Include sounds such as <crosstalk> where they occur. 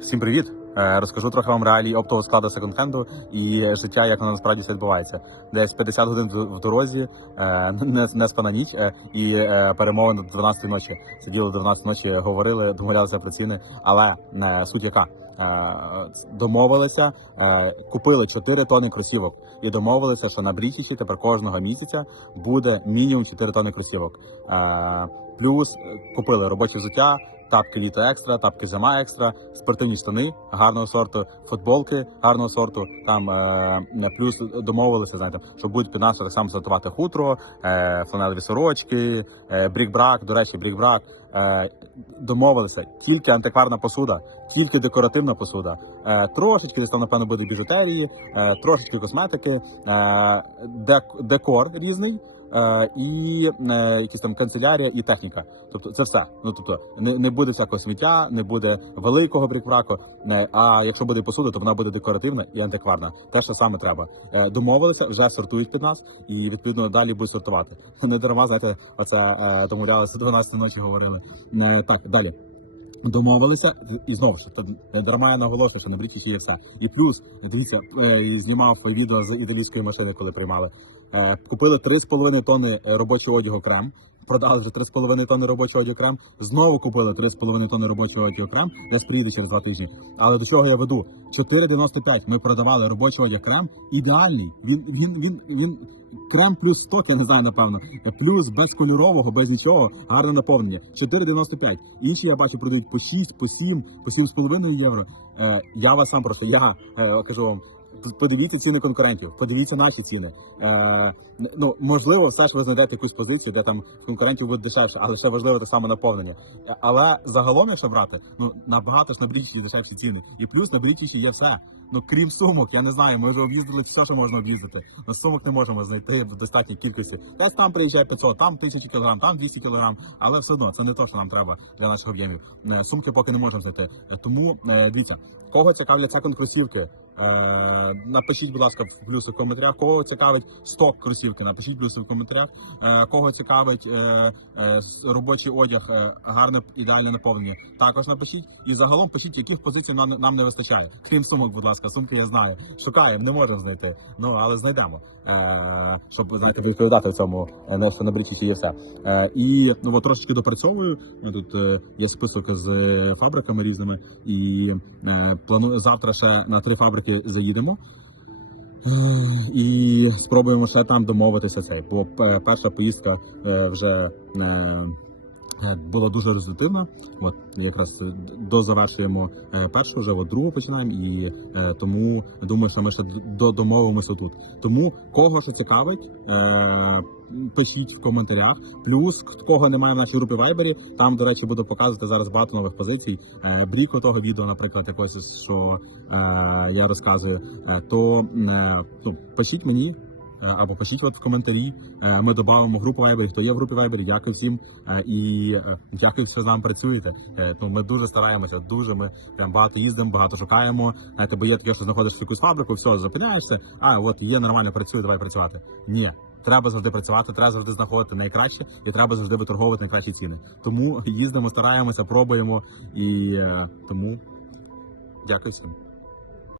Всім привіт! Е, Розкажу трохи вам реалії оптового складу секонд-хенду і життя, як воно насправді все відбувається. Десь 50 годин в- дорозі, е, <laughs> не, спана ніч е, і перемовини до 12 ночі. Сиділи до 12 ночі, говорили, домовлялися про ціни. Але суть яка? Домовилися, купили 4 тони кросівок і домовилися, що на Брітіші тепер кожного місяця буде мінімум 4 тони кросівок. Плюс купили робоче життя, тапки літо екстра, тапки зима екстра, спортивні штани гарного сорту, футболки гарного сорту. Там е, плюс домовилися, знаєте, що будуть під нас так само сортувати хутро, е, фланелеві сорочки, е, брік-брак. До речі, брік-брак. Е, домовилися тільки антикварна посуда, тільки декоративна посуда. Е, трошечки десь там, напевно, буде біжутерії, е, трошечки косметики, е, дек- декор різний. Е, і е, якісь там канцелярія і техніка. Тобто це все. Ну тобто не, не буде всякого сміття, не буде великого брікбраку. Не, а якщо буде посуда, то вона буде декоративна і антикварна. Те, що саме треба. Е, домовилися, вже сортують під нас, і відповідно далі будуть сортувати. <laughs> Не дарма, знаєте, оце е, домовлялися 12 ночі говорили. Е, так, далі. Домовилися і знову ж це дарма я що на брікі є все. І плюс дивіться, е, знімав відео з італійської машини, коли приймали. Е, Купили 3,5 тонни робочого одягу крем. Продали за 3,5 тонни робочого крем. Знову купили 3,5 тонни робочого крем. Я приїду через два тижні. Але до чого я веду? 4,95 ми продавали робочий одяг крем. Ідеальний. Він він він він крем плюс 100, я не знаю, напевно. Плюс без кольорового, без нічого, гарне наповнення. 4,95. Інші я бачу продають по 6, по 7, по 7,5 євро. Е, я вас сам просто, я е, кажу вам. Подивіться ціни конкурентів, подивіться наші ціни. Е, ну можливо, все ж ви знайдете якусь позицію, де там конкурентів буде дешевше, але ще важливо те саме наповнення. Е, Але загалом, якщо брати, ну набагато ж на брічі дешевші ціни. І плюс на брічі є все. Ну крім сумок, я не знаю, ми вже об'їздили все, що можна об'їздити. На сумок не можемо знайти в достатній кількості. Десь там приїжджає 500, там 1000 кг, там 200 кг, але все одно це не те, що нам треба для наших об'ємів. Е, Сумки поки не можемо знайти. Тому е, дивіться, кого цікавлять секонд кросівки, напишіть, будь ласка, в плюси в коментарях. Кого цікавить сток кросівки, напишіть плюси в коментарях. Е, Кого цікавить е, е, робочий одяг, е, гарне ідеальне наповнення. Також напишіть і загалом пишіть, яких позицій нам, нам не вистачає. Крім сумок, будь ласка, сумки я знаю. Шукаємо, не можемо знайти. Ну але знайдемо. Е, щоб знаєте, відповідати в цьому е, не що на брічі є все. Е, і ну от трошечки допрацьовую. Е, Тут е, є список з е, фабриками різними, і е, планую завтра ще на три фабрики заїдемо. Е, І спробуємо ще там домовитися цей. Бо е, перша поїздка е, вже була дуже результативна. От якраз е, дозавершуємо е, першу, вже от другу починаємо, і е, тому думаю, що ми ще до- домовимося тут. Тому кого що цікавить, е, пишіть в коментарях. Плюс кого немає в нашій групі Вайбері, там, до речі, буду показувати зараз багато нових позицій. Е, бріку того відео, наприклад, якось, що е, я розказую, е, то е, ну, пишіть мені. Е, Або пишіть от в коментарі. Е, Ми додамо групу Viber, хто є в групі Viber, дякую всім Е, і дякую, що з нами працюєте. То ми дуже стараємося, дуже ми прям багато їздимо, багато шукаємо. Знаєте, є таке, що знаходиш якусь фабрику, все зупиняєшся. А от є нормально працює, давай працювати. Ні. Треба завжди працювати, треба завжди знаходити найкраще, і треба завжди виторговувати найкращі ціни. Тому їздимо, стараємося, пробуємо і тому дякую всім.